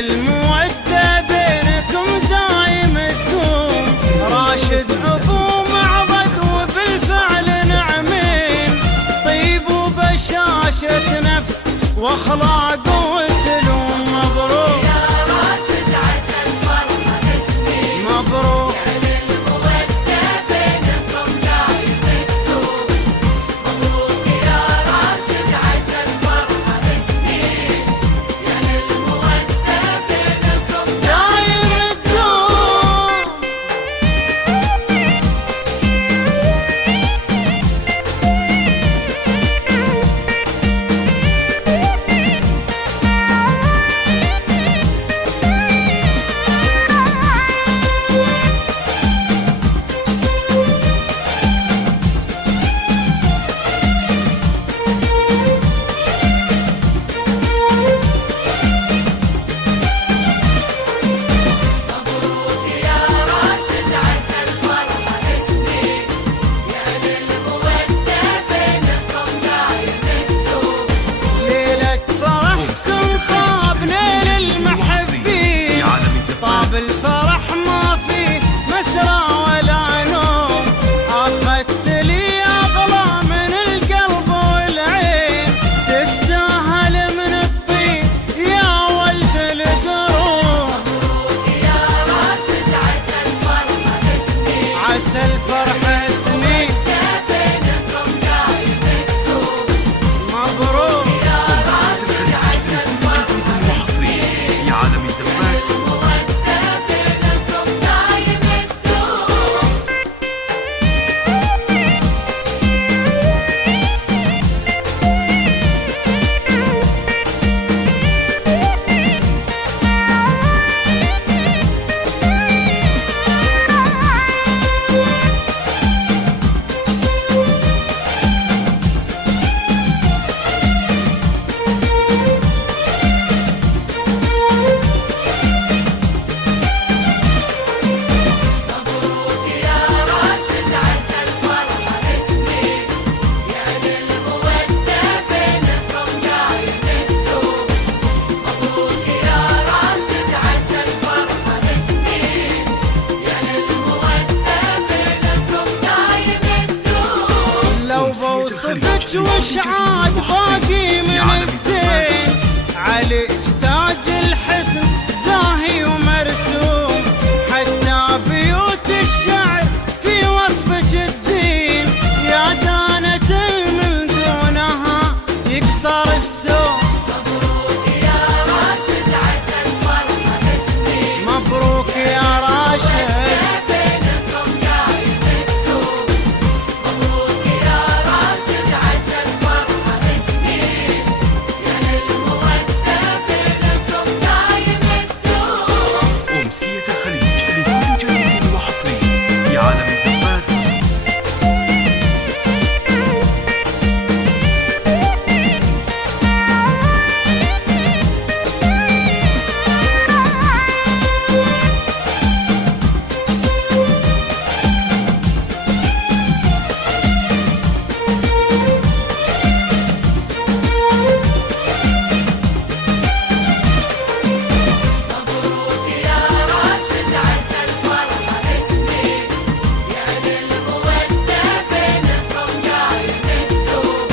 للمودة بينكم دايم تدوم. راشد أبو معبد وبالفعل نعمين، طيب وبشاشة نفس واخلاق وسلوم. مبروك يا راشد عسى الفرحة تسمي، مبروك يعني المودة بينكم دايم تدوم. مبروك يا راشد عسى الفرحة تسمي، يعني المودة بينكم دايم تدوم. مبروك يا راشد عسى الفرحة تسمي، يعني المودة بينكم دايم تدوم. ليلة فرحكم طاب ليل المحبين، طاب الفرح ما فيه مسرى ولا نوم. أخذت لي أغلى من القلب والعين، تستاهل من الطيب يا ولد القروم. مبروك يا راشد عسى الفرحة تسمي، عسى الفرح سنين. بينكم دايم تدوم. مبروك يا راشد عسى الفرحة تسمي، في عالم الزفات. المودة بينكم دايم تدوم. مبروك يا راشد عسى الفرحة تسمي، يعني المودة بينكم دايم تدوم. مبروك يا راشد عسى الفرحة تسمي، يعني المودة بينكم دايم تدوم. لو بوصفك وش عاد باقي من الزين، عليك تاج الحسن زاهي ومرسوم. حتى بيوت الشعر في وصفك تزين، يا دانة من دونها يكسر السوم. مبروك يا راشد عسى الفرحة تسمي، مبروك يا راشد. بينكم دايم تدوم. مبروك يا راشد عسى الفرحة تسمي، يعني المودة بينكم دايم تدوم. أمسية الخليج لكل جديد وحصري في عالم الزفات. مبروك يا راشد عسى الفرحة تسمي، يعني المودة بينكم دايم تدوم.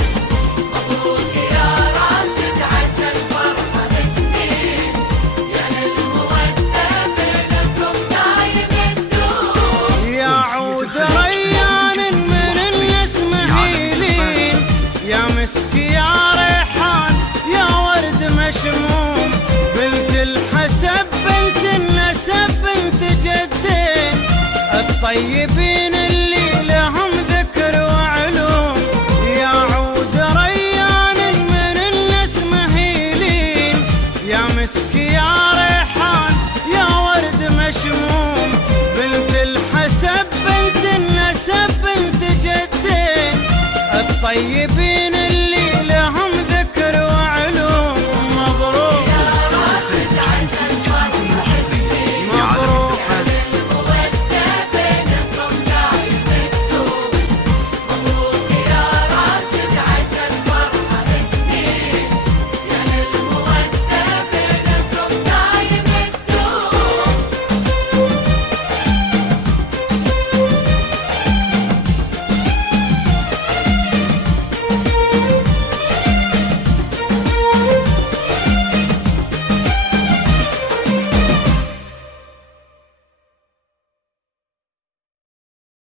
مبروك يا راشد عسى الفرحة تسمي، يعني المودة بينكم دايم تدوم. يا عود ريان من النسمة هيلين، يا مسك يا ريحان يا ورد مشموم. بنت الحسب بنت النسب بنت جدين، الطيبين اللي لهم ذكر وعلوم. يا عود ريان من النسمة هيلين، يا مسك يا